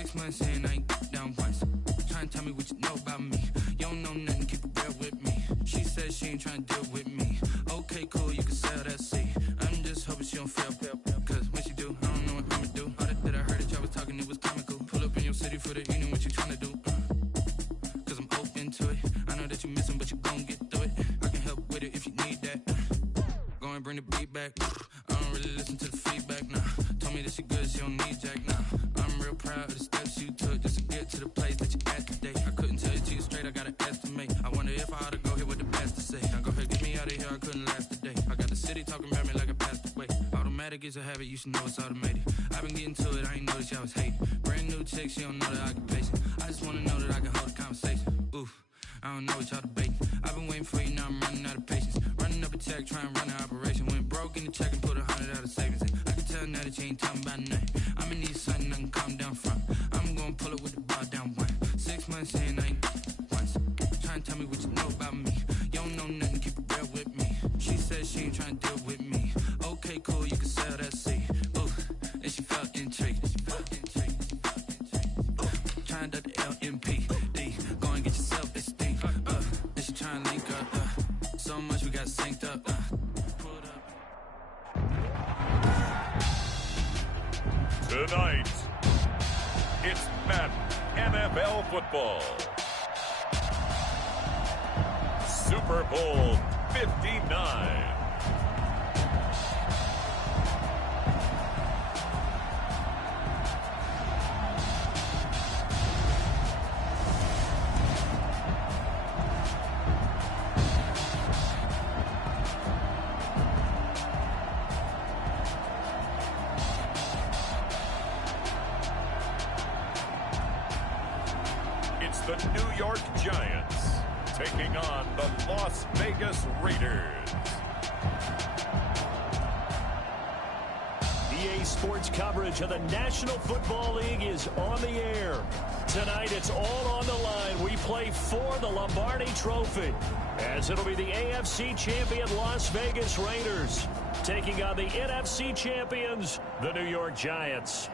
6 months in, I ain't down once. Trying to tell me what you know about me. You don't know nothing, keep it real with me. She said she ain't trying to deal with me. Okay, cool, you can sell that seat. I'm just hoping she don't fail. Cause when she do, I don't know what I'ma do. All that I heard that y'all was talking, it was comical. Pull up in your city for the evening, what you trying to do? Cause I'm open to it. I know that you missing, but you gon' get through it. I can help with it if you need that. Go and bring the beat back. I don't really listen to the feedback, nah. Told me that she good, she don't need Jack, nah. I'm real proud of the steps you took just to get to the place that you at today. I couldn't tell you to you straight, I gotta estimate. I wonder if I ought to go here with the best to say. Now go ahead, get me out of here, I couldn't last today. I got the city talking about me like I passed away. Automatic is a habit, you should know it's automated. I've been getting to it, I ain't noticed y'all was hating. Brand new chick, she don't know the occupation. I just wanna know that I can hold a conversation. Oof, I don't know what y'all debating. I've been waiting for you, now I'm running out of patience. Running up a check, trying to run an operation. Went broke in the check and put 100 out of savings in. I can tell now that you ain't talking about nothing. I'ma need something I can calm down from. I'm gonna pull it with the bar down one. 6 months in, I ain't once. Trying to tell me what you know about me. You don't know nothing, keep it real with me. She said she ain't trying to deal with me. Okay, cool, you can sell that seat. Ooh, and she felt intrigued. Trying to the LMPD. Go and get yourself this thing. And she trying to link up. So much we got synced up. Tonight, it's Madden NFL football. Super Bowl 59. It's the New York Giants taking on the Las Vegas Raiders. EA Sports coverage of the National Football League is on the air. Tonight, it's all on the line. We play for the Lombardi Trophy, as it'll be the AFC champion Las Vegas Raiders taking on the NFC champions, the New York Giants.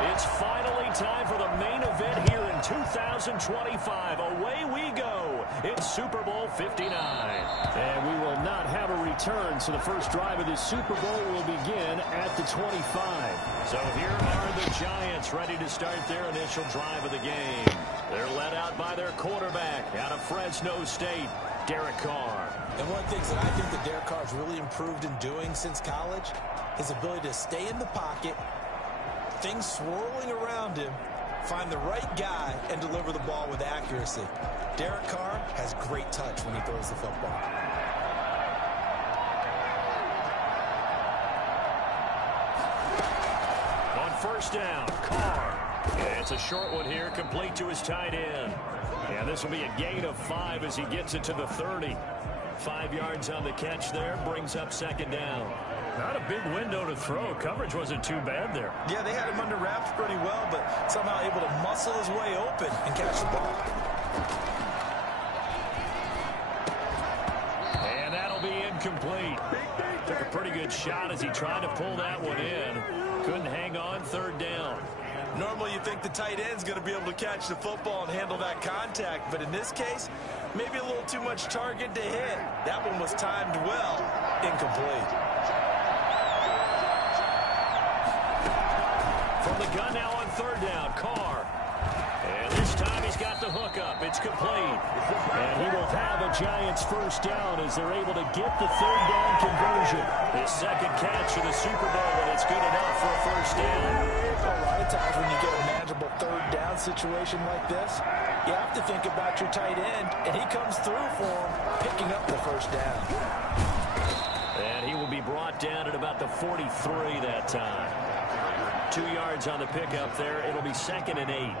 It's finally time for the main event here in 2025. Away we go. It's Super Bowl 59. And we will not have a return, so the first drive of this Super Bowl will begin at the 25. So here are the Giants ready to start their initial drive of the game. They're led out by their quarterback out of Fresno State, Derek Carr. And one of the things that I think that Derek Carr's really improved in doing since college, his ability to stay in the pocket, things swirling around him, find the right guy, and deliver the ball with accuracy. Derek Carr has great touch when he throws the football. On first down, Carr. And it's a short one here, complete to his tight end. And this will be a gain of 5 as he gets it to the 30. 5 yards on the catch there, brings up second down. Not a big window to throw. Coverage wasn't too bad there. Yeah, they had him under wraps pretty well, but somehow able to muscle his way open and catch the ball. And that'll be incomplete. Took a pretty good good shot as he tried to pull that one in. Couldn't hang on third down. Normally you think the tight end's going to be able to catch the football and handle that contact, but in this case, maybe a little too much target to hit. That one was timed well. Incomplete. From the gun now on third down, Carr. And this time he's got the hook up. It's complete. And he will have a Giants first down as they're able to get the third down conversion. His second catch of the Super Bowl, and it's good enough for a first down. A lot of times when you get a manageable third down situation like this, you have to think about your tight end, and he comes through for him, picking up the first down. And he will be brought down at about the 43 that time. 2 yards on the pickup there. It'll be 2nd and 8.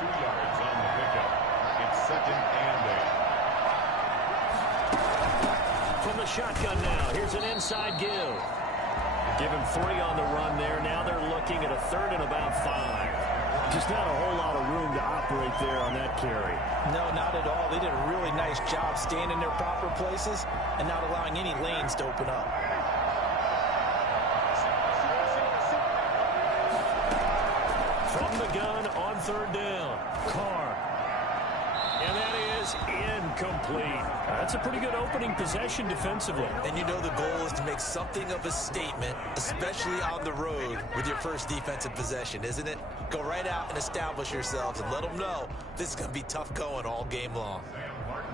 2 yards on the pickup. It's 2nd and 8. From the shotgun now, here's an inside give. Give him 3 on the run there. Now they're looking at a 3rd and about 5. Just not a whole lot of room to operate there on that carry. No, not at all. They did a really nice job staying in their proper places and not allowing any lanes to open up. From the gun on third down, Carr. And that is incomplete. That's a pretty good opening possession defensively. And you know the goal is to make something of a statement, especially on the road with your first defensive possession, isn't it? Go right out and establish yourselves and let them know this is going to be tough going all game long.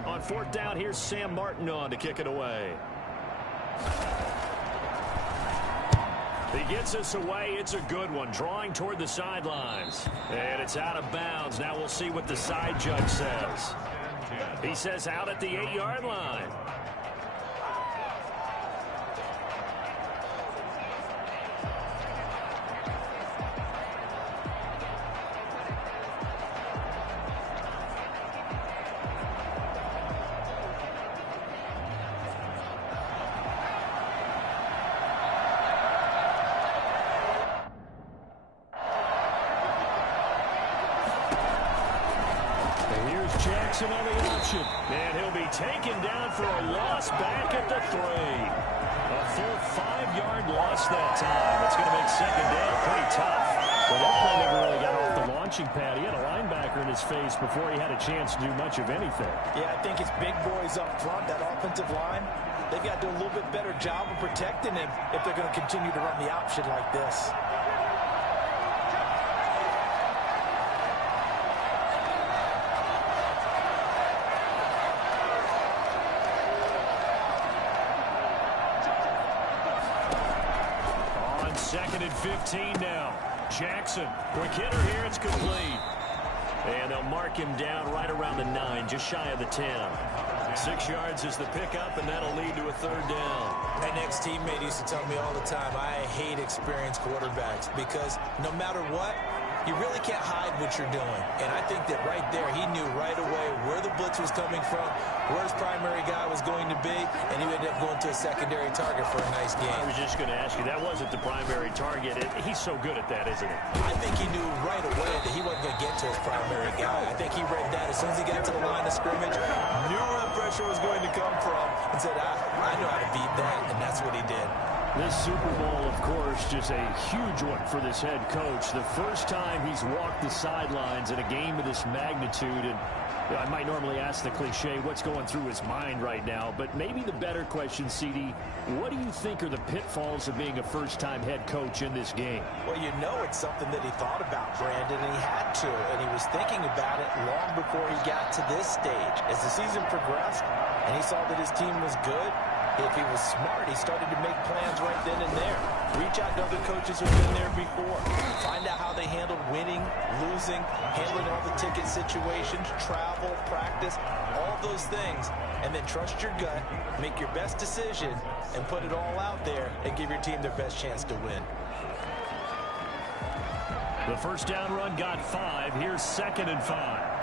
On 4th down, here's Sam Martin on to kick it away. He gets us away. It's a good one. Drawing toward the sidelines. And it's out of bounds. Now we'll see what the side judge says. He says out at the 8-yard line. Jackson on the option. And he'll be taken down for a loss back at the 3. A full 5-yard loss that time. It's going to make 2nd down pretty tough. Well, that play never really got off the launching pad. He had a linebacker in his face before he had a chance to do much of anything. Yeah, I think it's big boys up front, that offensive line. They've got to do a little bit better job of protecting him if they're going to continue to run the option like this. On 2nd and 15 now. Jackson, quick hitter here, it's complete. And they'll mark him down right around the 9, just shy of the 10. 6 yards is the pickup, and that'll lead to a 3rd down. My next teammate used to tell me all the time, I hate experienced quarterbacks because no matter what, you really can't hide what you're doing. And I think that right there, he knew right away where the blitz was coming from, where his primary guy was going to be, and he ended up going to a secondary target for a nice game. I was just going to ask you, that wasn't the primary target. He's so good at that, isn't he? I think he knew right away that he wasn't going to get to his primary guy. I think he read that as soon as he got to the line of scrimmage, knew where the pressure was going to come from, and said, I know how to beat that, and that's what he did. This Super Bowl, of course, just a huge one for this head coach. The first time he's walked the sidelines in a game of this magnitude. And I might normally ask the cliche, what's going through his mind right now? But maybe the better question, CD, what do you think are the pitfalls of being a first-time head coach in this game? Well, you know it's something that he thought about, Brandon, and he had to. And he was thinking about it long before he got to this stage. As the season progressed and he saw that his team was good, if he was smart, he started to make plans right then and there. Reach out to other coaches who've been there before. Find out how they handled winning, losing, handling all the ticket situations, travel, practice, all those things. And then trust your gut, make your best decision, and put it all out there and give your team their best chance to win. The first down run got 5. Here's 2nd and 5.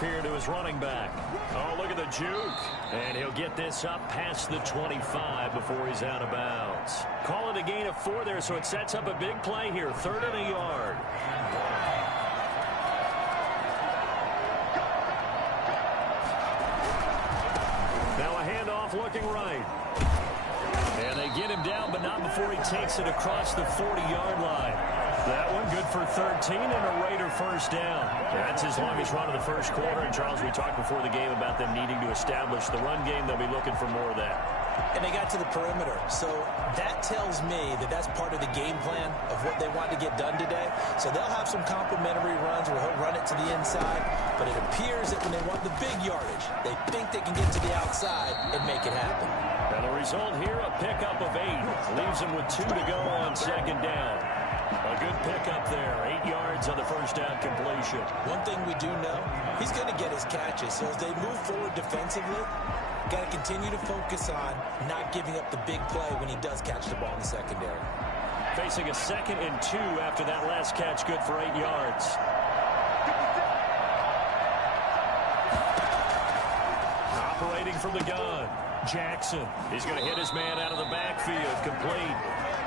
Here to his running back. Oh, look at the juke. And he'll get this up past the 25 before he's out of bounds. Call it a gain of 4 there, so it sets up a big play here. 3rd and a yard. off looking right. And they get him down, but not before he takes it across the 40-yard line. That one good for 13 and a Raider first down. That's his longest run of the first quarter. And, Charles, we talked before the game about them needing to establish the run game. They'll be looking for more of that. And they got to the perimeter. So that tells me that that's part of the game plan of what they want to get done today. So they'll have some complimentary runs where he'll run it to the inside. But it appears that when they want the big yardage, they think they can get to the outside and make it happen. And the result here, a pickup of 8. Leaves him with 2 to go on second down. A good pickup there. 8 yards on the first down completion. One thing we do know, he's going to get his catches. So as they move forward defensively, got to continue to focus on not giving up the big play when he does catch the ball in the secondary. Facing a 2nd and 2 after that last catch, good for 8 yards. Operating from the gun, Jackson. He's going to hit his man out of the backfield, complete.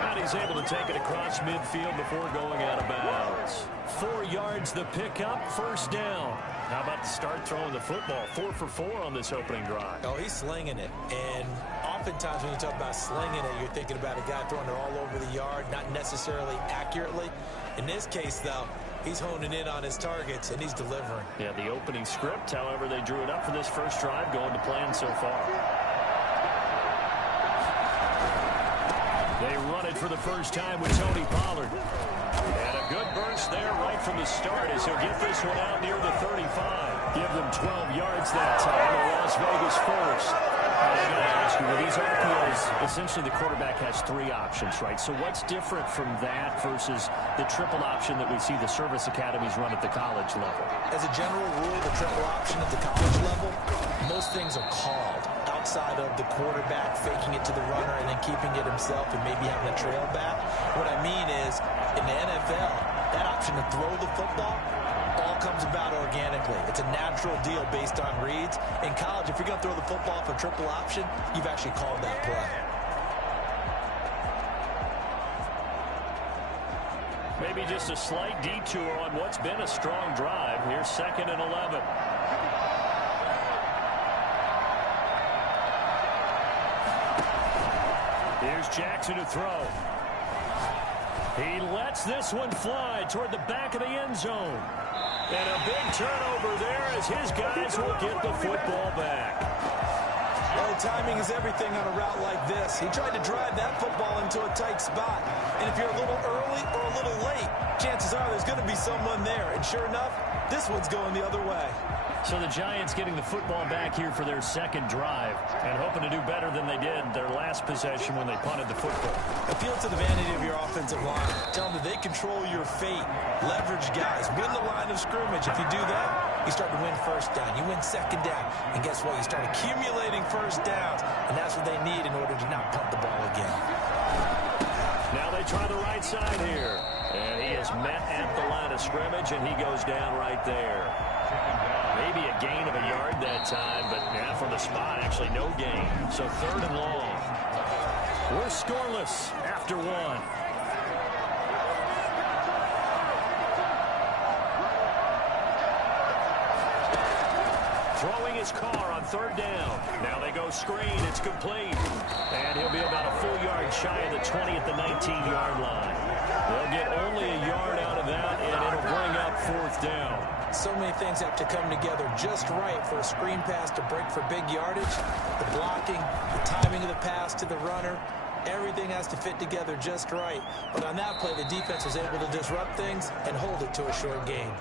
And he's able to take it across midfield before going out of bounds. 4 yards the pickup, first down. How about the start throwing the football? 4 for 4 on this opening drive. Oh, he's slinging it. And oftentimes when you talk about slinging it, you're thinking about a guy throwing it all over the yard, not necessarily accurately. In this case, though, he's honing in on his targets, and he's delivering. Yeah, the opening script, however, they drew it up for this first drive, going to plan so far. They run it for the first time with Tony Pollard. And a good burst there right from the start as he'll get this one out near the 35. Give them 12 yards that time. Las Vegas first. I got to ask you, with these RPOs, essentially the quarterback has 3 options, right? So what's different from that versus the triple option that we see the service academies run at the college level? As a general rule, the triple option at the college level, most things are called outside of the quarterback faking it to the runner and then keeping it himself and maybe having a trail back. What I mean is, in the NFL, that option to throw the football all comes about organically. It's a natural deal based on reads. In college, if you're going to throw the football for triple option, you've actually called that play. Maybe just a slight detour on what's been a strong drive. Here's 2nd and 11. Here's Jackson to throw. He lets this one fly toward the back of the end zone. And a big turnover there as his guys will get the football back. Oh, timing is everything on a route like this. He tried to drive that football into a tight spot. And if you're a little early or a little late, chances are there's going to be someone there. And sure enough, this one's going the other way. So the Giants getting the football back here for their second drive and hoping to do better than they did their last possession when they punted the football. Appeal to the vanity of your offensive line. Tell them that they control your fate. Leverage guys. Win the line of scrimmage. If you do that, you start to win first down. You win second down. And guess what? You start accumulating first downs. And that's what they need in order to not punt the ball again. Now they try the right side here. And he is met at the line of scrimmage, and he goes down right there. Maybe a gain of a yard that time, but yeah, from the spot, actually no gain. So 3rd and long. We're scoreless after 1. Throwing his car on 3rd down. Now they go screen. It's complete. And he'll be about a full yard shy of the 20 at the 19-yard line. They'll get only a yard out of that, and it'll bring up 4th down. So many things have to come together just right for a screen pass to break for big yardage. The blocking, the timing of the pass to the runner, everything has to fit together just right. But on that play, the defense was able to disrupt things and hold it to a short gain.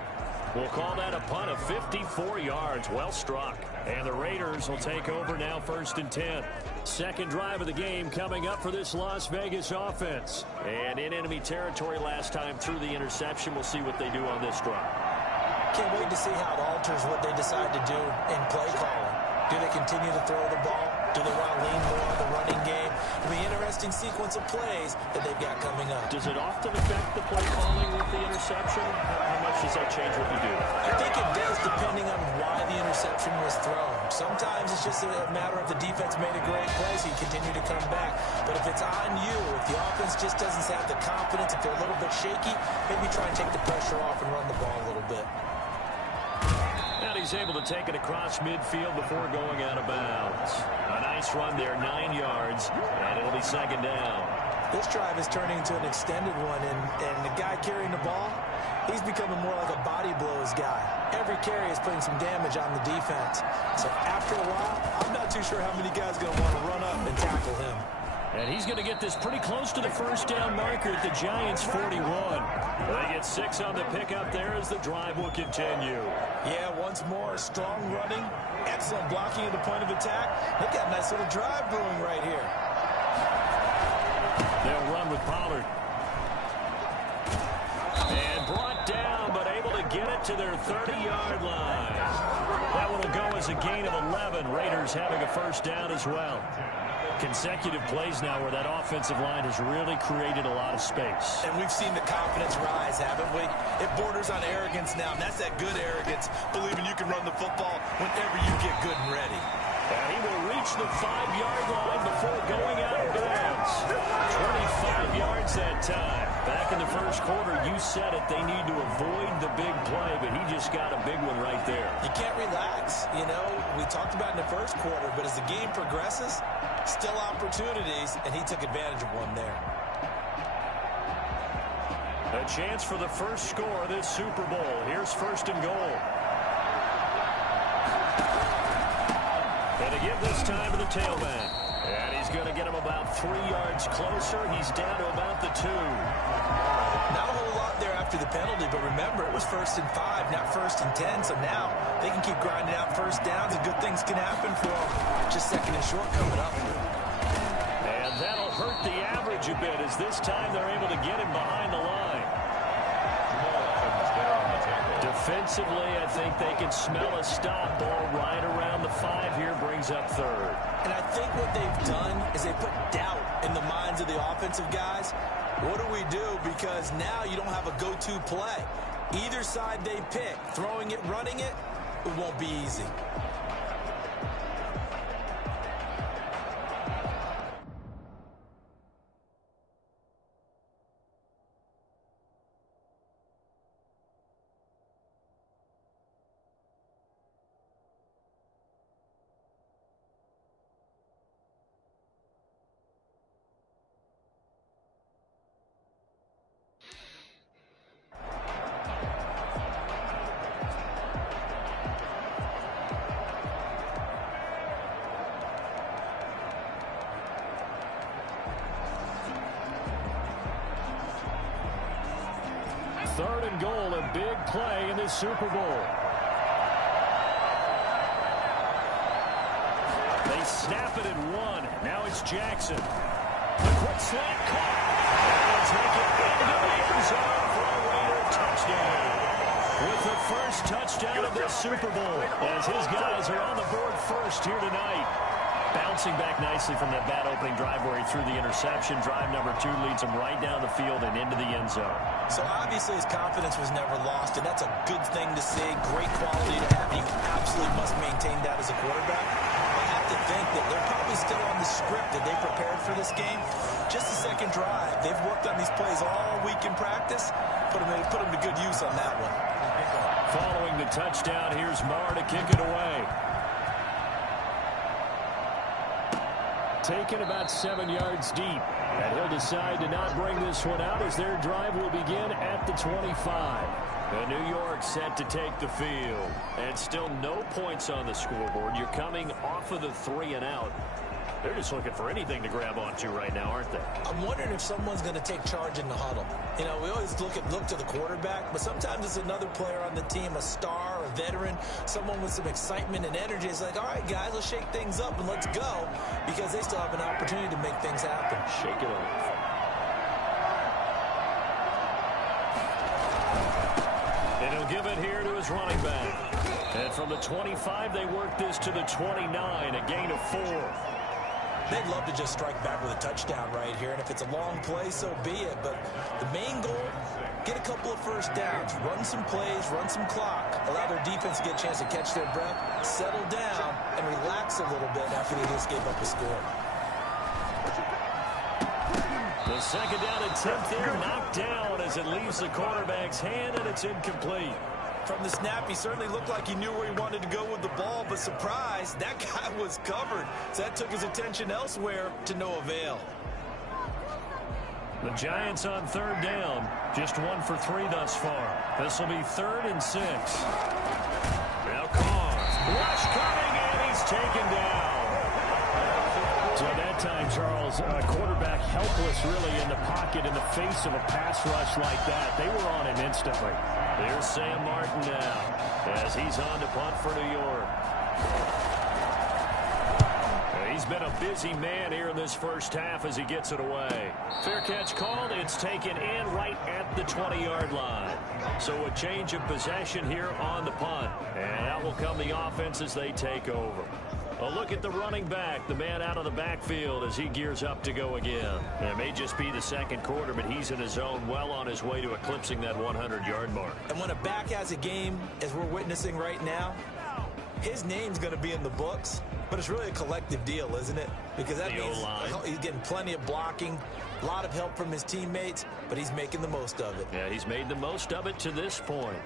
We'll call that a punt of 54 yards. Well struck. And the Raiders will take over now 1st and 10. Second drive of the game coming up for this Las Vegas offense. And in enemy territory last time through the interception. We'll see what they do on this drive. Can't wait to see how it alters what they decide to do in play calling. Do they continue to throw the ball? Do they want to lean more on the running game? It'll be an interesting sequence of plays that they've got coming up. Does it often affect the play calling with the interception? How much does that change what you do? I think it does, depending on why the interception was thrown. Sometimes it's just a matter of the defense made a great play, so you continue to come back. But if it's on you, if the offense just doesn't have the confidence, if they're a little bit shaky, maybe try and take the pressure off and run the ball a little bit. And he's able to take it across midfield before going out of bounds. A nice this run there, 9 yards, and it'll be second down. This drive is turning into an extended one, and the guy carrying the ball, he's becoming more like a body blows guy. Every carry is putting some damage on the defense. So after a while, I'm not too sure how many guys are going to want to run up and tackle him. And he's going to get this pretty close to the first down marker at the Giants' 41. They get 6 on the pickup there as the drive will continue. Yeah, once more, strong running, excellent blocking at the point of attack. They've got a nice little drive brewing right here. They'll run with Pollard. And brought down, but able to get it to their 30-yard line. That one will go as a gain of 11. Raiders having a first down as well. Consecutive plays now where that offensive line has really created a lot of space. And we've seen the confidence rise, haven't we? It borders on arrogance now, and that's that good arrogance, believing you can run the football whenever you get good and ready. And he will reach the 5-yard line before going out of bounds. 25 yards that time. Back in the first quarter, you said it, they need to avoid the big play, but he just got a big one right there. You can't relax. You know, we talked about in the first quarter, but as the game progresses, still opportunities, and he took advantage of one there. A chance for the first score of this Super Bowl. Here's first and goal. And to give this time to the tailback. And he's going to get him about 3 yards closer. He's down to about the 2. Not a whole lot there after the penalty, but remember, it was 1st and 5, not 1st and 10. So now they can keep grinding out first downs, and good things can happen for them. Just 2nd and short coming up. And that'll hurt the average a bit, as this time they're able to get him behind the line. Defensively, I think they can smell a stop. Ball right around the 5 here, brings up 3rd. And I think what they've done is they put doubt in the minds of the offensive guys. What do we do? Because now you don't have a go-to play. Either side they pick, throwing it, running it, it won't be easy. Third and goal, a big play in this Super Bowl. They snap it at 1. Now it's Jackson. A quick slant caught. And take it into the end zone for a Raider touchdown. With the first touchdown of this Super Bowl, as his guys are on the board first here tonight. Bouncing back nicely from that bad opening drive where he threw the interception. Drive number 2 leads him right down the field and into the end zone. So obviously his confidence was never lost, and that's a good thing to see. Great quality to have. You absolutely must maintain that as a quarterback. I have to think that they're probably still on the script that they prepared for this game. Just the second drive. They've worked on these plays all week in practice. Put them to good use on that one. Following the touchdown, here's Marr to kick it away. Taken about 7 yards deep. And he'll decide to not bring this one out as their drive will begin at the 25. And New York set to take the field. And still no points on the scoreboard. You're coming off of the 3 and out. They're just looking for anything to grab onto right now, aren't they? I'm wondering if someone's going to take charge in the huddle. You know, we always look to the quarterback, but sometimes it's another player on the team, a star, a veteran, someone with some excitement and energy. It's like, all right, guys, let's shake things up and let's go, because they still have an opportunity to make things happen. Shake it up. And he'll give it here to his running back. And from the 25, they work this to the 29, a gain of 4. They'd love to just strike back with a touchdown right here, and if it's a long play, so be it. But the main goal, get a couple of first downs, run some plays, run some clock, allow their defense to get a chance to catch their breath, settle down, and relax a little bit after they just gave up a score. The second down attempt there knocked down as it leaves the quarterback's hand, and it's incomplete. From the snap, he certainly looked like he knew where he wanted to go with the ball, but surprise, that guy was covered. So that took his attention elsewhere to no avail. The Giants on third down. Just 1 for 3 thus far. This will be 3rd and 6. Now Carr. Rush coming, and he's taken down. So at that time, Charles, quarterback helpless really in the pocket in the face of a pass rush like that. They were on him instantly. There's Sam Martin now as he's on to punt for New York. He's been a busy man here in this first half as he gets it away. Fair catch called. It's taken in right at the 20-yard line. So a change of possession here on the punt. And out will come the offense as they take over. A look at the running back, the man out of the backfield as he gears up to go again. It may just be the second quarter, but he's in his zone, well on his way to eclipsing that 100-yard mark. And when a back has a game, as we're witnessing right now, his name's going to be in the books. But it's really a collective deal, isn't it? Because that means he's getting plenty of blocking, a lot of help from his teammates, but he's making the most of it. Yeah, he's made the most of it to this point.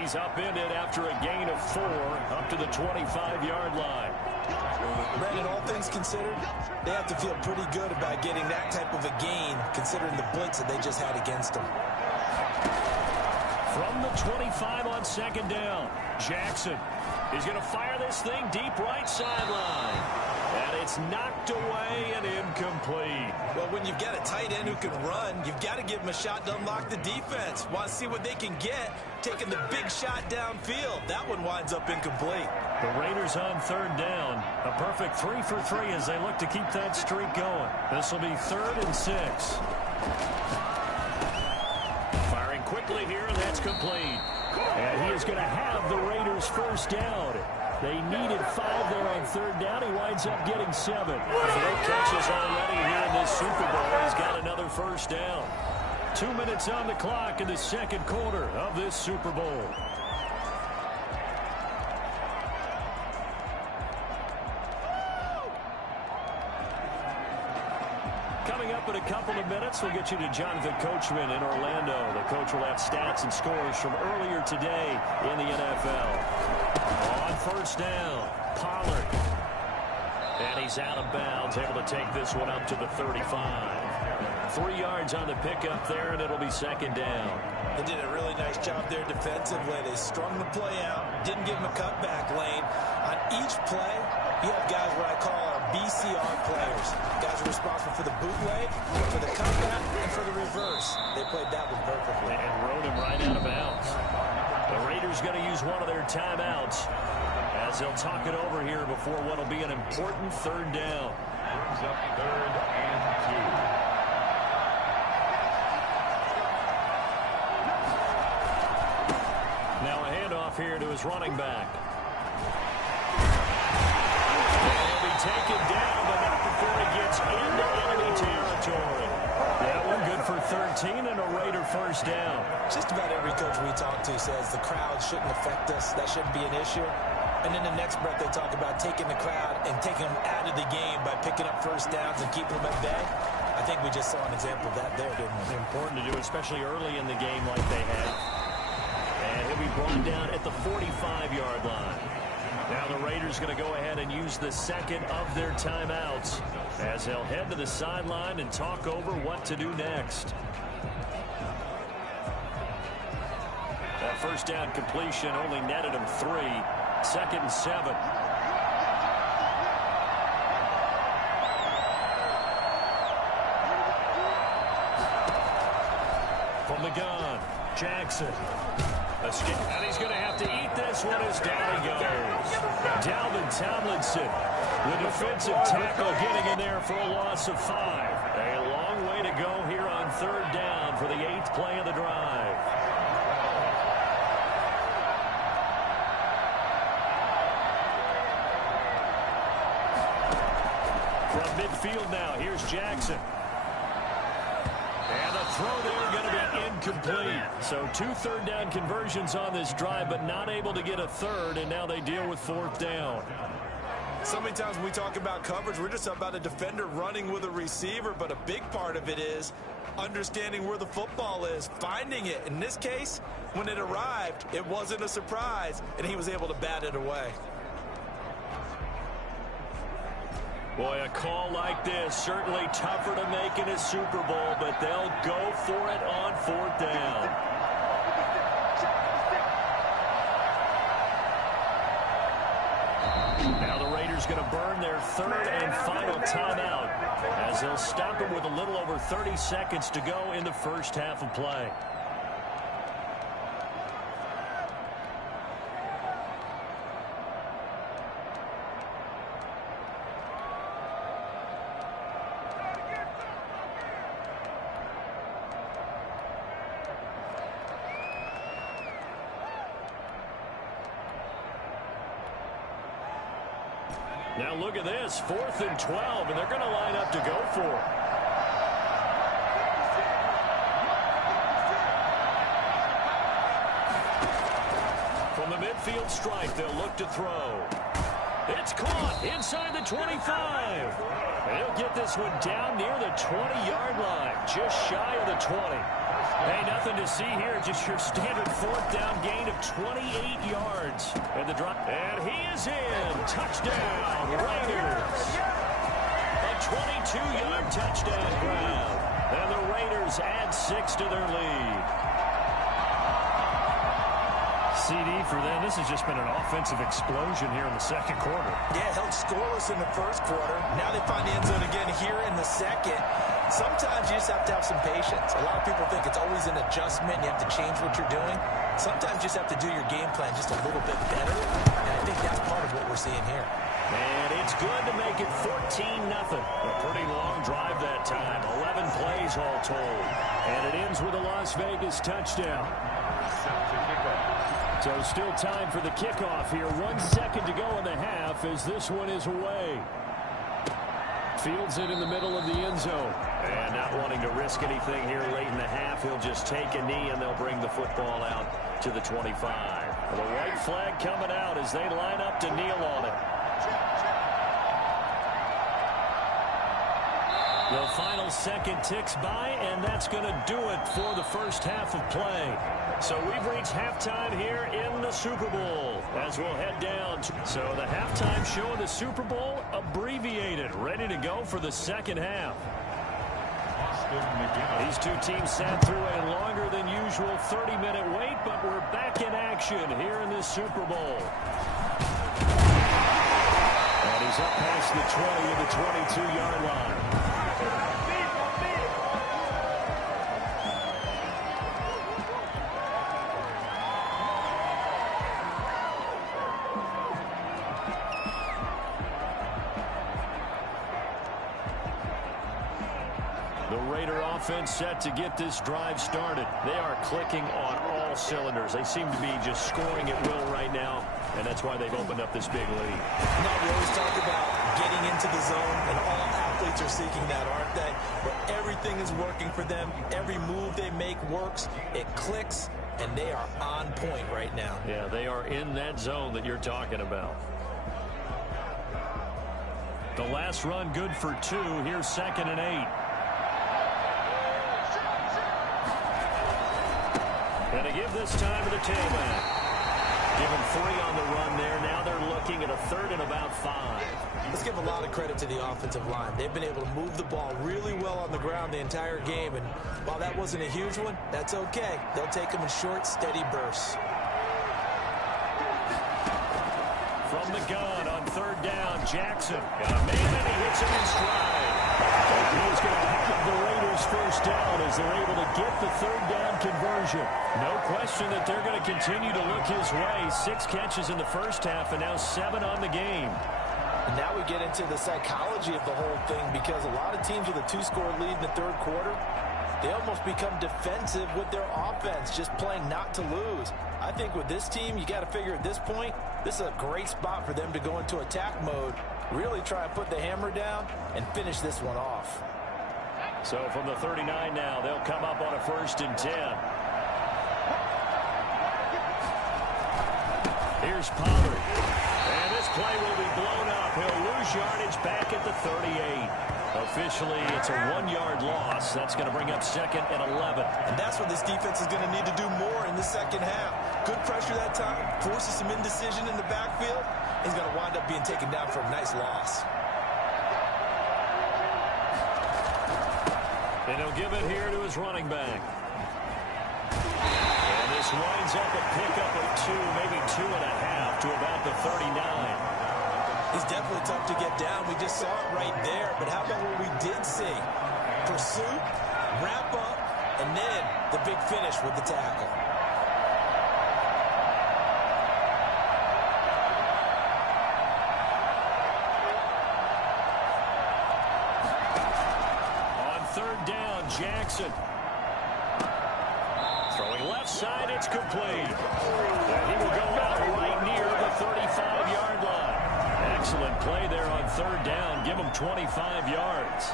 He's upended after a gain of 4 up to the 25-yard line. Brandon, all things considered, they have to feel pretty good about getting that type of a gain considering the blitz that they just had against them. From the 25 on second down, Jackson is going to fire this thing deep right sideline. And it's knocked away and incomplete. Well, when you've got a tight end who can run, you've got to give him a shot to unlock the defense. Want to see what they can get, taking the big shot downfield. That one winds up incomplete. The Raiders on third down. A perfect 3 for 3 as they look to keep that streak going. This will be 3rd and 6. Firing quickly here, and that's complete. And he is going to have the Raiders first down. They needed 5 there on third down. He winds up getting 7. 4 catches already here in this Super Bowl. He's got another first down. 2 minutes on the clock in the second quarter of this Super Bowl. Coming up in a couple of minutes, we'll get you to Jonathan Coachman in Orlando. The coach will have stats and scores from earlier today in the NFL. On first down, Pollard. And he's out of bounds, able to take this one up to the 35. 3 yards on the pickup there, and it'll be second down. They did a really nice job there defensively. They strung the play out, didn't give him a cutback lane. On each play, you have guys what I call our BCR players. Guys are responsible for the bootleg, for the cutback, and for the reverse. They played that one perfectly. And rode him right out of bounds. The Raiders going to use one of their timeouts as they'll talk it over here before what will be an important third down. Brings up 3rd and 2. Now a handoff here to his running back. He'll be taken down, but not before he gets into enemy territory. That one good for 13 and a Raider first down. Just about every coach we talk to says the crowd shouldn't affect us. That shouldn't be an issue. And in the next breath, they talk about taking the crowd and taking them out of the game by picking up first downs and keeping them at bay. I think we just saw an example of that there, didn't we? Important to do, especially early in the game like they have. And he'll be brought down at the 45-yard line. Now the Raiders going to go ahead and use the second of their timeouts as they'll head to the sideline and talk over what to do next. That first down completion only netted him 3. 2nd and 7. From the gun, Jackson. And he's going to have to eat this one as down he goes. Dalvin Tomlinson, the defensive tackle, getting in there for a loss of 5. A long way to go here on third down for the 8th play of the drive. From midfield now, here's Jackson. And the throw there going to be incomplete. So 2 third-down conversions on this drive, but not able to get a third, and now they deal with 4th down. So many times when we talk about coverage, we're just about a defender running with a receiver, but a big part of it is understanding where the football is, finding it. In this case, when it arrived, it wasn't a surprise, and he was able to bat it away. Boy, a call like this, certainly tougher to make in a Super Bowl, but they'll go for it on 4th down. Now the Raiders going to burn their 3rd and final timeout as they'll stop it with a little over 30 seconds to go in the first half of play. Now look at this, 4th and 12, and they're going to line up to go for it. From the midfield stripe, they'll look to throw. It's caught inside the 25. They'll get this one down near the 20-yard line, just shy of the 20. Hey, nothing to see here, just your standard 4th down gain of 28 yards. And the drop, and he is in. Touchdown, Raiders. A 22-yard touchdown grab. And the Raiders add 6 to their lead. CD for them. This has just been an offensive explosion here in the second quarter. Yeah, held scoreless in the first quarter. Now they find the end zone again here in the second. Sometimes you just have to have some patience. A lot of people think it's always an adjustment. You have to change what you're doing. Sometimes you just have to do your game plan just a little bit better. And I think that's part of what we're seeing here. And it's good to make it 14-0. A pretty long drive that time. 11 plays all told. And it ends with a Las Vegas touchdown. So still time for the kickoff here. 1 second to go in the half as this one is away. Fields it in the middle of the end zone. And not wanting to risk anything here late in the half, he'll just take a knee and they'll bring the football out to the 25. The white flag coming out as they line up to kneel on it. The final second ticks by, and that's going to do it for the first half of play. So we've reached halftime here in the Super Bowl as we'll head down. So the halftime show of the Super Bowl abbreviated, ready to go for the second half. These two teams sat through a longer than usual 30-minute wait, but we're back in action here in this Super Bowl. And he's up past the 20 of the 22-yard line. Offense set to get this drive started. They are clicking on all cylinders. They seem to be just scoring at will right now, and that's why they've opened up this big lead. Now, we always talk about getting into the zone, and all athletes are seeking that, aren't they? Where everything is working for them. Every move they make works. It clicks, and they are on point right now. Yeah, they are in that zone that you're talking about. The last run good for 2. Here's 2nd and 8. And to give this time to the tailback. Give him 3 on the run there. Now they're looking at a 3rd and about 5. Let's give a lot of credit to the offensive line. They've been able to move the ball really well on the ground the entire game. And while that wasn't a huge one, that's okay. They'll take them in short, steady bursts. From the gun on 3rd down, Jackson. Got a man and he hits him in stride. He's going to have the Raiders first down as they're able to get the 3rd down conversion. No question that they're going to continue to look his way. 6 catches in the first half and now 7 on the game. And now we get into the psychology of the whole thing because a lot of teams with a 2-score lead in the 3rd quarter, they almost become defensive with their offense, just playing not to lose. I think with this team, you got to figure at this point, this is a great spot for them to go into attack mode, really try and put the hammer down and finish this one off. So from the 39 now, they'll come up on a 1st and 10. Here's Pollard. And this play will be blown up. He'll lose yardage back at the 38. Officially, it's a 1-yard loss. That's going to bring up 2nd and 11. And that's what this defense is going to need to do more in the second half. Good pressure that time, forces some indecision in the backfield. He's going to wind up being taken down for a nice loss. And he'll give it here to his running back. And this winds up a pickup of 2, maybe 2.5 to about the 39. He's definitely tough to get down. We just saw it right there. But how about what we did see? Pursuit, wrap up, and then the big finish with the tackle. On 3rd down, Jackson. Throwing left side, it's complete. And he will go out right near the 35-yard line. Excellent play there on 3rd down. Give him 25 yards.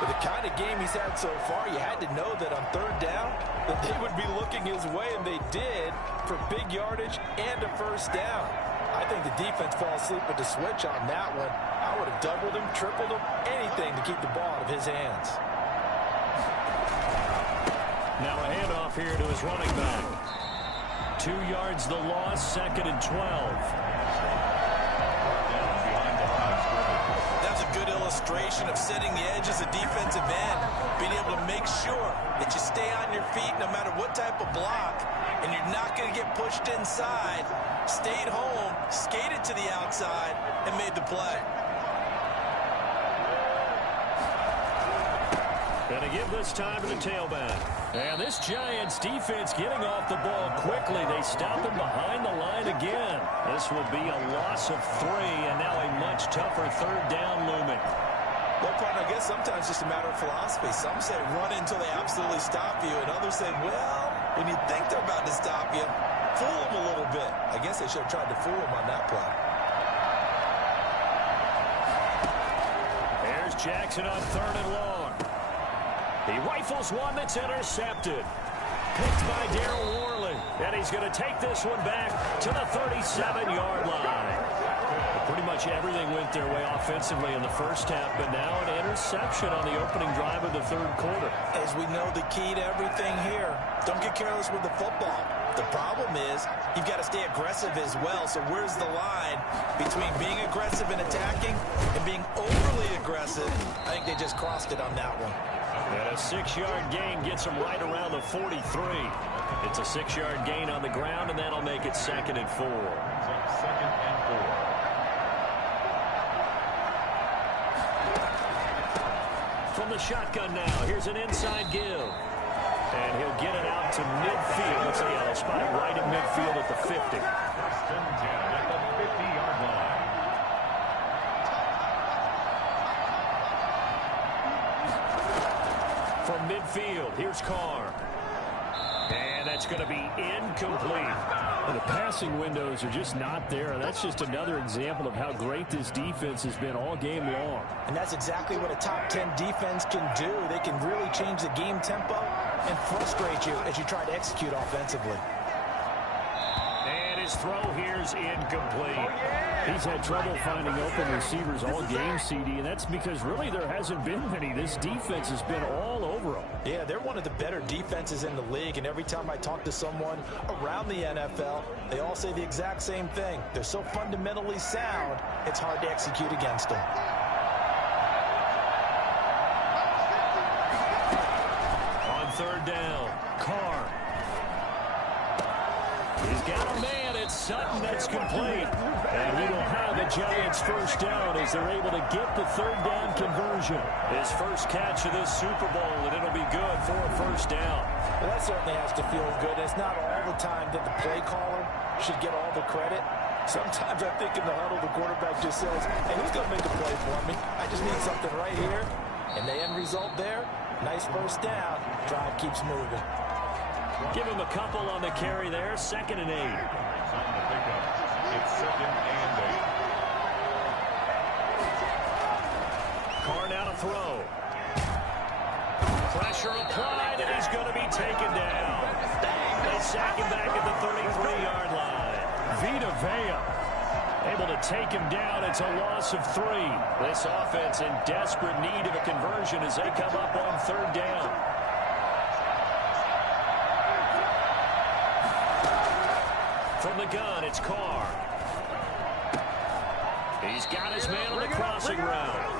With the kind of game he's had so far, you had to know that on 3rd down that they would be looking his way, and they did, for big yardage and a 1st down. I think the defense fell asleep with the switch on that one. I would have doubled him, tripled him, anything to keep the ball out of his hands. Now a handoff here to his running back. 2 yards the loss, 2nd and 12. Good illustration of setting the edge as a defensive end, being able to make sure that you stay on your feet no matter what type of block, and you're not going to get pushed inside. Stayed home, skated to the outside, and made the play. Going to give this time to the tailback. And this Giants defense getting off the ball quickly. They stop him behind the line again. This will be a loss of 3, and now a much tougher 3rd down looming. Well, partner, I guess sometimes it's just a matter of philosophy. Some say run until they absolutely stop you, and others say, well, when you think they're about to stop you, fool them a little bit. I guess they should have tried to fool them on that play. There's Jackson on 3rd and long. He rifles one that's intercepted. Picked by Darryl Worley. And he's going to take this one back to the 37-yard line. Pretty much everything went their way offensively in the 1st half, but now an interception on the opening drive of the 3rd quarter. As we know, the key to everything here, don't get careless with the football. The problem is you've got to stay aggressive as well. So where's the line between being aggressive and attacking and being overly aggressive? I think they just crossed it on that one. And a 6-yard gain gets him right around the 43. It's a 6-yard gain on the ground, and that'll make it 2nd and 4. 2nd and 4. From the shotgun now, here's an inside give. And he'll get it out to midfield. Let's see, they'll spot it right in midfield at the 50. 1st and 10 at the 50-yard line. From midfield, here's Carr. And that's going to be incomplete. The passing windows are just not there. And that's just another example of how great this defense has been all game long. And that's exactly what a top 10 defense can do. They can really change the game tempo and frustrate you as you try to execute offensively. And his throw here's incomplete. He's had trouble finding open receivers all game, CD, and that's because really there hasn't been many. This defense has been all over them. Yeah, they're one of the better defenses in the league, and every time I talk to someone around the NFL, they all say the exact same thing. They're so fundamentally sound, it's hard to execute against them. On 3rd down, Carr. He's got a man. It's Sutton that's complete. And he will have a Giants 1st down as they're able to get the 3rd down conversion. His first catch of this Super Bowl, and it'll be good for a 1st down. Well, that certainly has to feel good. It's not all the time that the play caller should get all the credit. Sometimes I think in the huddle, the quarterback just says, hey, who's going to make a play for me? I just need something right here. And the end result there, nice 1st down. Drive keeps moving. Give him a couple on the carry there. 2nd and 8. On the pickup, it's 2nd and 8. Carr now to throw. Pressure applied, and he's going to be taken down. They sack him back at the 33-yard line. Vita Vea able to take him down. It's a loss of 3. This offense in desperate need of a conversion as they come up on 3rd down. From the gun, it's Carr. He's got his man on the crossing route.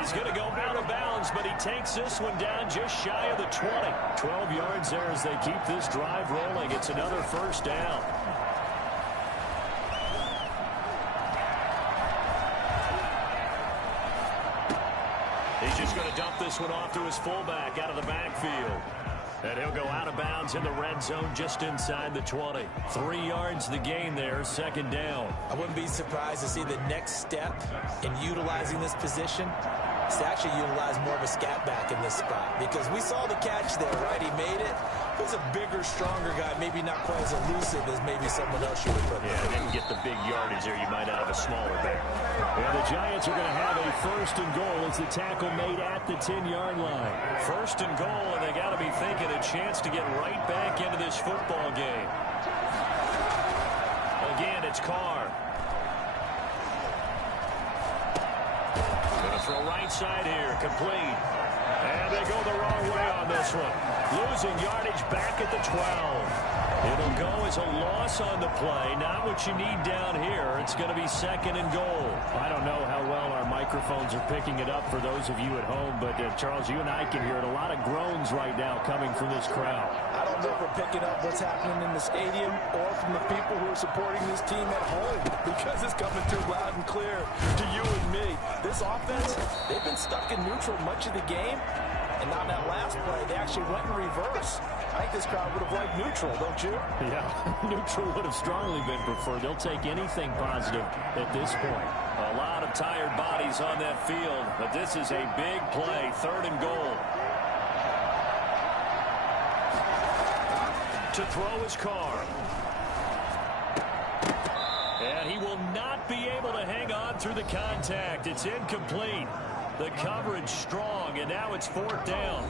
He's going to go out of bounds, but he takes this one down just shy of the 20. 12 yards there as they keep this drive rolling. It's another 1st down. He's just going to dump this one off to his fullback out of the backfield. And he'll go out of bounds in the red zone just inside the 20. 3 yards the gain there, 2nd down. I wouldn't be surprised to see the next step in utilizing this position is to actually utilize more of a scat back in this spot. Because we saw the catch there, right? He made it. He was a bigger, stronger guy, maybe not quite as elusive as maybe someone else you would put. Yeah, didn't get the big yardage there. You might have a smaller back. And the Giants are going to have a 1st and goal as the tackle made at the 10-yard line. 1st and goal, and they got to be thinking a chance to get right back into this football game. Again, it's Carr. Going to throw right side here, complete. And they go the wrong way on this one. Losing yardage back at the 12. It'll go as a loss on the play. Not what you need down here. It's going to be 2nd and goal. I don't know how well our microphones are picking it up for those of you at home, but Charles, you and I can hear it. A lot of groans right now coming from this crowd. I don't know if we're picking up what's happening in the stadium or from the people who are supporting this team at home, because it's coming through loud and clear to you and me. This offense, they've been stuck in neutral much of the game, and on that last play, they actually went in reverse. I think this crowd would have liked neutral, don't you? Yeah, neutral would have strongly been preferred. They'll take anything positive at this point. A lot of tired bodies on that field, but this is a big play, 3rd and goal. To throw his Carr. And he will not be able to hang on through the contact. It's incomplete. The coverage strong, and now it's 4th down.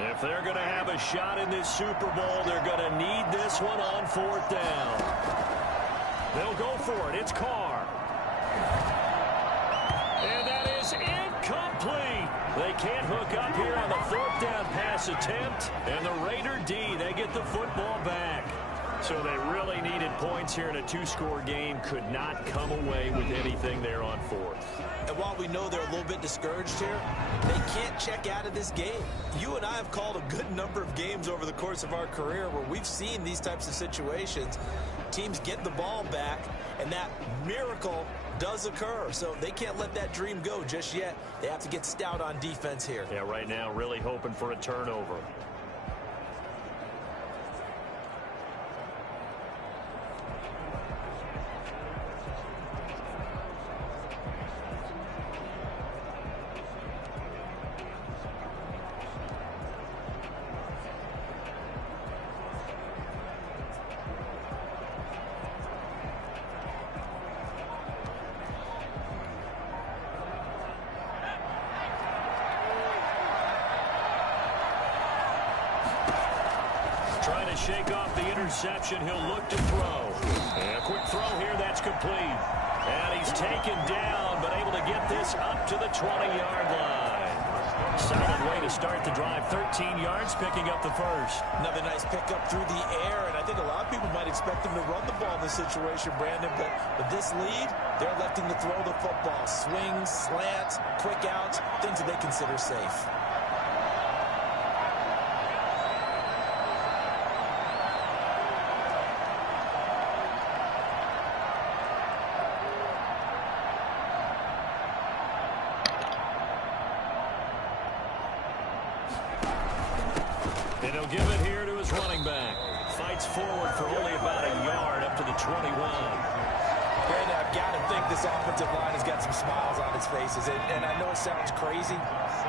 If they're going to have a shot in this Super Bowl, they're going to need this one on 4th down. They'll go for it. It's Carr. And that is incomplete. They can't hook up here on the 4th down pass attempt. And the Raider D, they get the football back. So they really needed points here in a 2-score game. Could not come away with anything there on 4th. And while we know they're a little bit discouraged here, they can't check out of this game. You and I have called a good number of games over the course of our career where we've seen these types of situations. Teams get the ball back, and that miracle does occur. So they can't let that dream go just yet. They have to get stout on defense here. Yeah, right now really hoping for a turnover. Trying to shake off the interception. He'll look to throw. And a quick throw here. That's complete. And he's taken down, but able to get this up to the 20-yard line. Solid way to start the drive. 13 yards, picking up the first. Another nice pickup through the air, and I think a lot of people might expect him to run the ball in this situation, Brandon, but with this lead, they're electing to throw the football. Swings, slants, quick outs, things that they consider safe. And he'll give it here to his running back. Fights forward for only about a yard up to the 21. Brandon, I've got to think this offensive line has got some smiles on its faces. And I know it sounds crazy,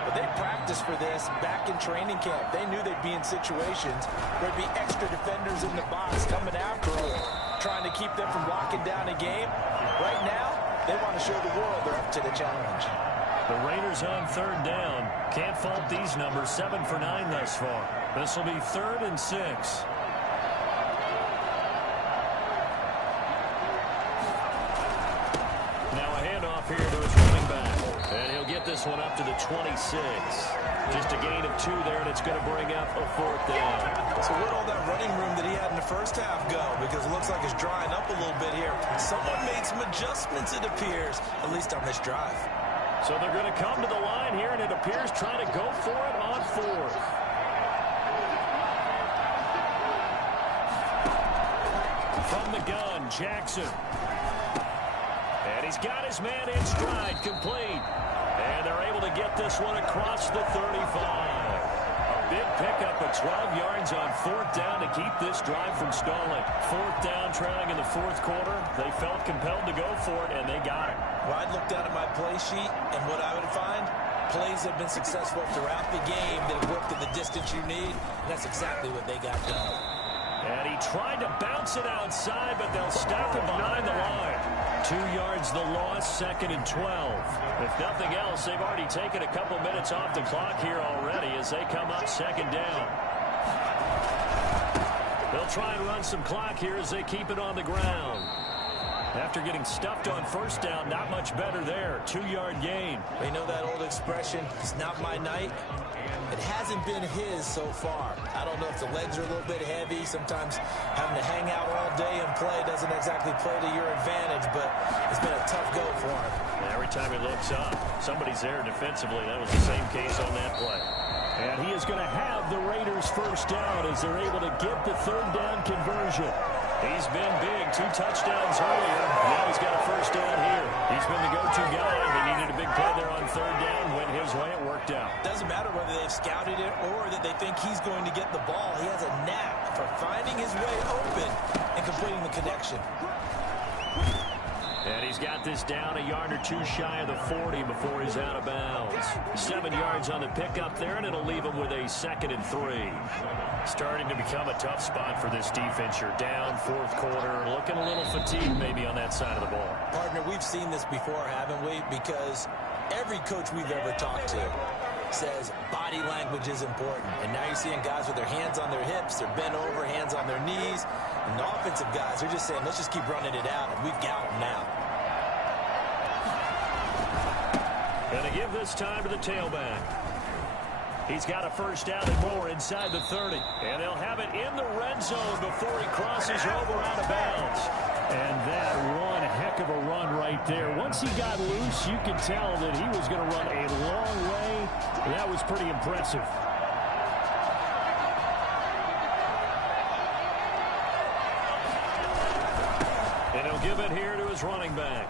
but they practiced for this back in training camp. They knew they'd be in situations where there'd be extra defenders in the box coming after them, trying to keep them from locking down a game. Right now, they want to show the world they're up to the challenge. The Raiders on third down. Can't fault these numbers. 7 for 9 thus far. This will be 3rd and 6. Here to his running back. And he'll get this one up to the 26. Just a gain of 2 there, and it's going to bring up a 4th down. So where'd all that running room that he had in the first half go? Because it looks like it's drying up a little bit here. Someone made some adjustments, it appears, at least on this drive. So they're going to come to the line here, and it appears trying to go for it on 4th. From the gun, Jackson. And he's got his man in stride, complete. And they're able to get this one across the 35. A big pickup of 12 yards on 4th down to keep this drive from stalling. 4th down, trailing in the 4th quarter. They felt compelled to go for it, and they got it. Well, I'd look down at my play sheet, and what I would find, plays have been successful throughout the game that have worked at the distance you need, and that's exactly what they got done. And he tried to bounce it outside, but they'll stop him behind the line. 2 yards the loss, 2nd and 12. If nothing else, they've already taken a couple minutes off the clock here already as they come up 2nd down. They'll try and run some clock here as they keep it on the ground. After getting stuffed on 1st down, not much better there. 2-yard gain. They know that old expression, it's not my night. It hasn't been his so far. I don't know if the legs are a little bit heavy. Sometimes having to hang out all day and play doesn't exactly play to your advantage, but it's been a tough go for him. Every time he looks up, somebody's there defensively. That was the same case on that play. And he is going to have the Raiders 1st down as they're able to get the 3rd down conversion. He's been big, 2 touchdowns earlier. Now he's got a 1st down here. He's been the go-to guy. They needed a big play there on 3rd down. Went his way, it worked out. Doesn't matter whether they've scouted it or that they think he's going to get the ball. He has a knack for finding his way open and completing the connection. And he's got this down a yard or 2 shy of the 40 before he's out of bounds. 7 yards on the pickup there, and it'll leave him with a 2nd and 3. Starting to become a tough spot for this defense. You're down 4th quarter, looking a little fatigued maybe on that side of the ball. Partner, we've seen this before, haven't we? Because every coach we've ever talked to says body language is important. And now you're seeing guys with their hands on their hips, they're bent over, hands on their knees. And the offensive guys are just saying, let's just keep running it out, and we've got them now. Gonna give this time to the tailback. He's got a 1st down and more inside the 30. And they'll have it in the red zone before he crosses over out of bounds. And that one heck of a run right there. Once he got loose, you could tell that he was going to run a long way. That was pretty impressive. And he'll give it here to his running back.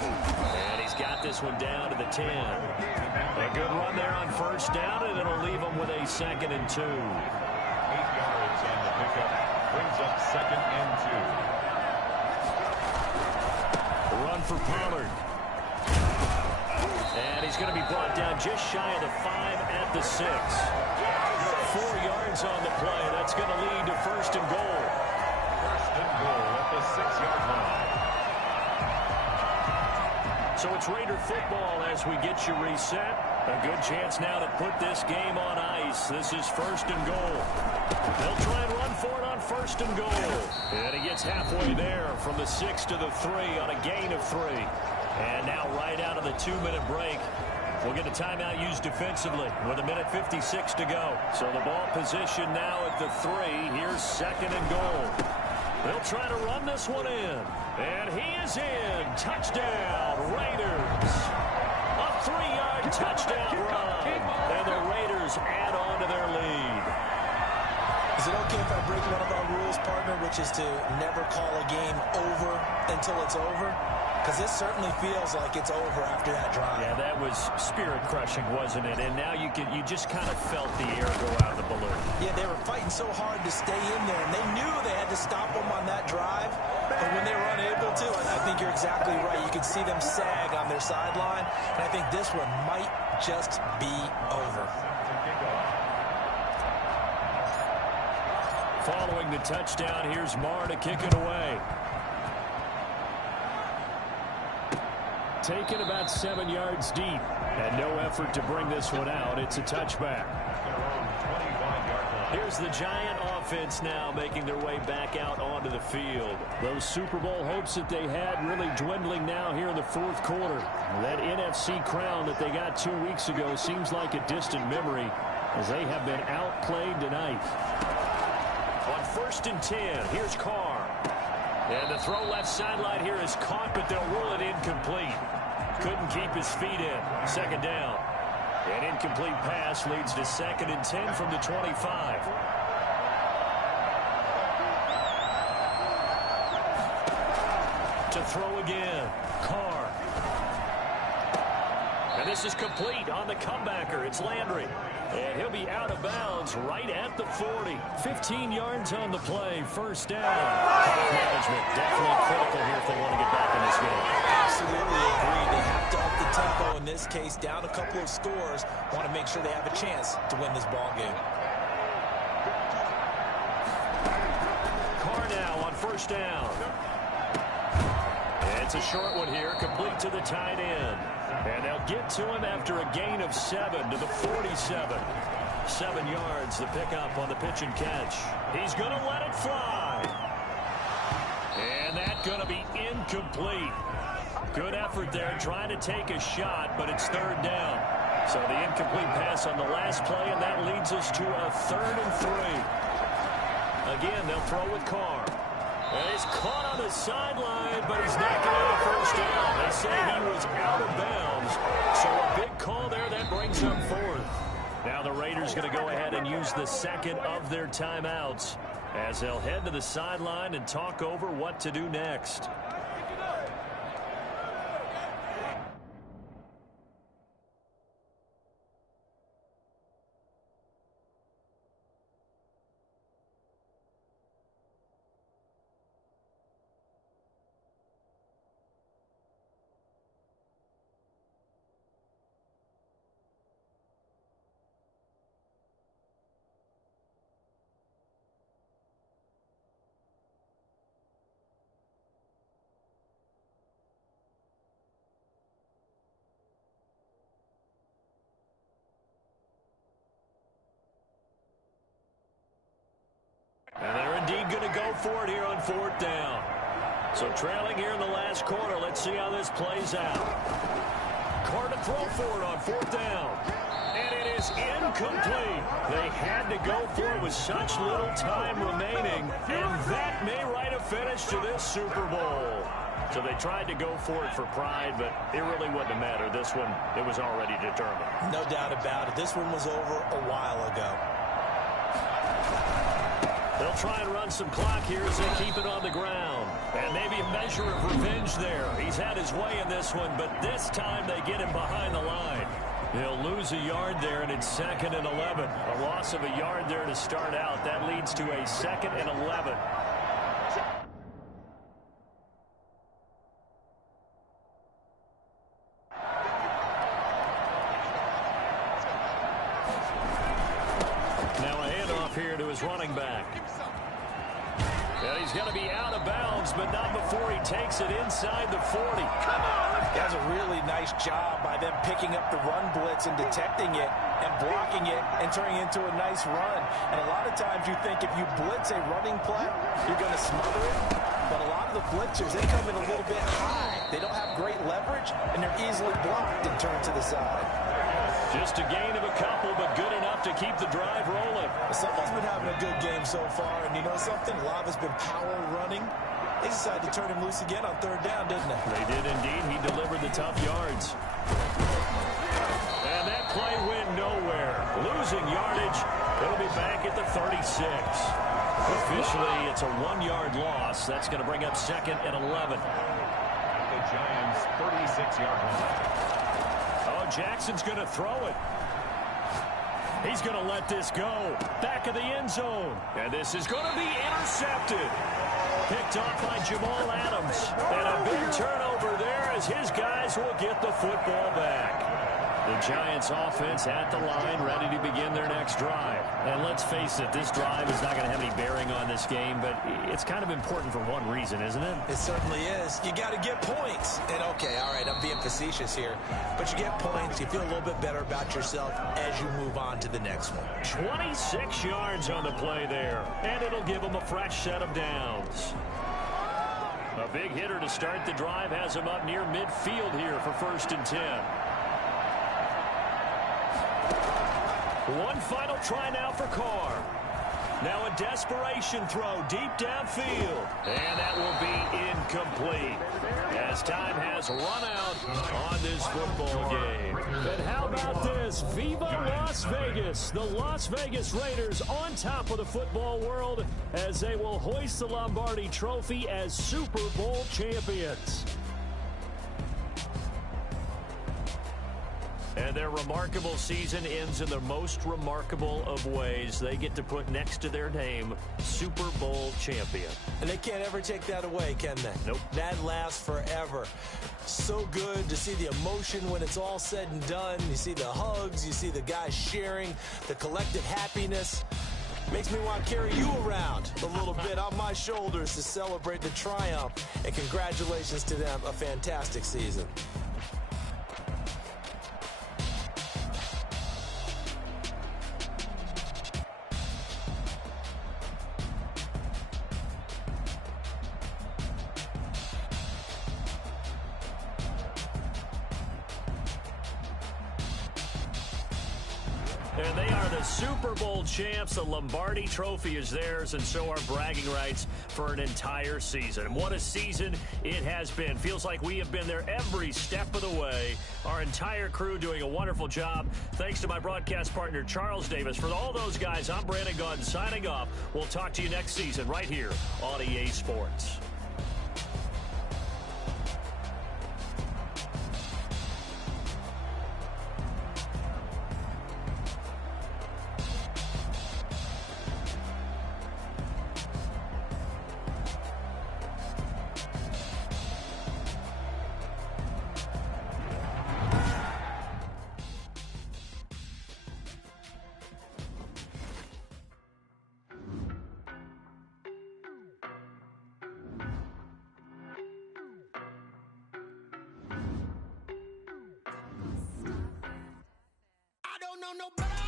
And he's got this one down to the 10. A good run there on 1st down, and it'll leave him with a 2nd and 2. 8 yards on the pickup. Brings up 2nd and 2. Run for Pollard. And he's going to be brought down just shy of the 5 at the 6. 4 yards on the play. That's going to lead to 1st and goal. 1st and goal at the 6-yard line. So it's Raider football as we get you reset. A good chance now to put this game on ice. This is 1st and goal. They'll try and run for it on 1st and goal. And he gets halfway there from the 6 to the 3 on a gain of 3. And now right out of the 2-minute break, we'll get a timeout used defensively with 1:56 to go. So the ball position now at the 3. Here's 2nd and goal. They'll try to run this one in. And he is in. Touchdown, Raiders. A 3-yard touchdown run. And the Raiders add on to their lead. Is it okay if I break one of our rules, partner, which is to never call a game over until it's over? Because this certainly feels like it's over after that drive. Yeah, that was spirit-crushing, wasn't it? And now you just kind of felt the air go out of the balloon. Yeah, they were fighting so hard to stay in there, and they knew they had to stop them on that drive. But when they were unable to, I think you're exactly right. You can see them sag on their sideline, and I think this one might just be over. Following the touchdown, here's Marr to kick it away. Taken about 7 yards deep, and no effort to bring this one out. It's a touchback. Here's the Giant offense now making their way back out onto the field. Those Super Bowl hopes that they had really dwindling now here in the fourth quarter. That NFC crown that they got 2 weeks ago seems like a distant memory as they have been outplayed tonight. On 1st and 10, here's Carr. And the throw left sideline here is caught, but they'll rule it incomplete. Couldn't keep his feet in. 2nd down. An incomplete pass leads to 2nd and 10 from the 25. To throw again. Carr. And this is complete on the comebacker. It's Landry. And he'll be out of bounds right at the 40. 15 yards on the play. 1st down. Management definitely critical here if they want to get back in this game. Absolutely agree. They have to up the tempo in this case. Down a couple of scores. Want to make sure they have a chance to win this ball game. Carr now on 1st down. And it's a short one here. Complete to the tight end. And they'll get to him after a gain of 7 to the 47. 7 yards, the pickup on the pitch and catch. He's going to let it fly. And that's going to be incomplete. Good effort there, trying to take a shot, but it's 3rd down. So the incomplete pass on the last play, and that leads us to a 3rd and 3. Again, they'll throw with Carr. And he's caught on the sideline, but he's not going to have a 1st down. They say he was out of bounds. So a big call there that brings up 4th. Now the Raiders going to go ahead and use the 2nd of their timeouts as they'll head to the sideline and talk over what to do next. And they're indeed going to go for it here on 4th down. So trailing here in the last quarter. Let's see how this plays out. Carr to throw for it on 4th down. And it is incomplete. They had to go for it with such little time remaining. And that may write a finish to this Super Bowl. So they tried to go for it for pride, but it really wouldn't have mattered. This one, it was already determined. No doubt about it. This one was over a while ago. They'll try and run some clock here as they keep it on the ground. And maybe a measure of revenge there. He's had his way in this one, but this time they get him behind the line. He'll lose a yard there, and it's 2nd and 11. A loss of a yard there to start out. That leads to a 2nd and 11. Now a handoff here to his running back. And he's going to be out of bounds, but not before he takes it inside the 40. Come on! That's a really nice job by them picking up the run blitz and detecting it and blocking it and turning it into a nice run. And a lot of times you think if you blitz a running play, you're going to smother it. But a lot of the blitzers, they come in a little bit high. They don't have great leverage, and they're easily blocked and turned to the side. Just a gain of a couple, but good enough to keep the drive rolling. Someone's been having a good game so far, and you know something? Lava's been power running. They decided to turn him loose again on 3rd down, didn't they? They did indeed. He delivered the tough yards. And that play went nowhere. Losing yardage. It'll be back at the 36. Officially, it's a 1-yard loss. That's going to bring up 2nd and 11. The Giants' 36-yard line. Jackson's going to throw it. He's going to let this go. Back of the end zone. And this is going to be intercepted. picked off by Jamal Adams. And a big turnover there as his guys will get the football back. The Giants offense at the line, ready to begin their next drive. And let's face it, this drive is not going to have any bearing on this game, but it's kind of important for one reason, isn't it? It certainly is. You got to get points. And okay, all right, I'm being facetious here, but you get points, you feel a little bit better about yourself as you move on to the next one. 26 yards on the play there, and it'll give them a fresh set of downs. A big hitter to start the drive has him up near midfield here for 1st and 10. One final try now for Carr. Now a desperation throw deep downfield. And that will be incomplete as time has run out on this football game. And how about this? Viva Las Vegas. The Las Vegas Raiders on top of the football world as they will hoist the Lombardi Trophy as Super Bowl champions. And their remarkable season ends in the most remarkable of ways. They get to put next to their name, Super Bowl champion. And they can't ever take that away, can they? Nope. That lasts forever. So good to see the emotion when it's all said and done. You see the hugs, you see the guys sharing, the collective happiness. Makes me want to carry you around a little bit on my shoulders to celebrate the triumph. And congratulations to them, a fantastic season. And they are the Super Bowl champs. The Lombardi Trophy is theirs, and so are bragging rights for an entire season. And what a season it has been. Feels like we have been there every step of the way. Our entire crew doing a wonderful job. Thanks to my broadcast partner, Charles Davis. For all those guys, I'm Brandon Gaudin signing off. We'll talk to you next season right here on EA Sports. I don't know nobody.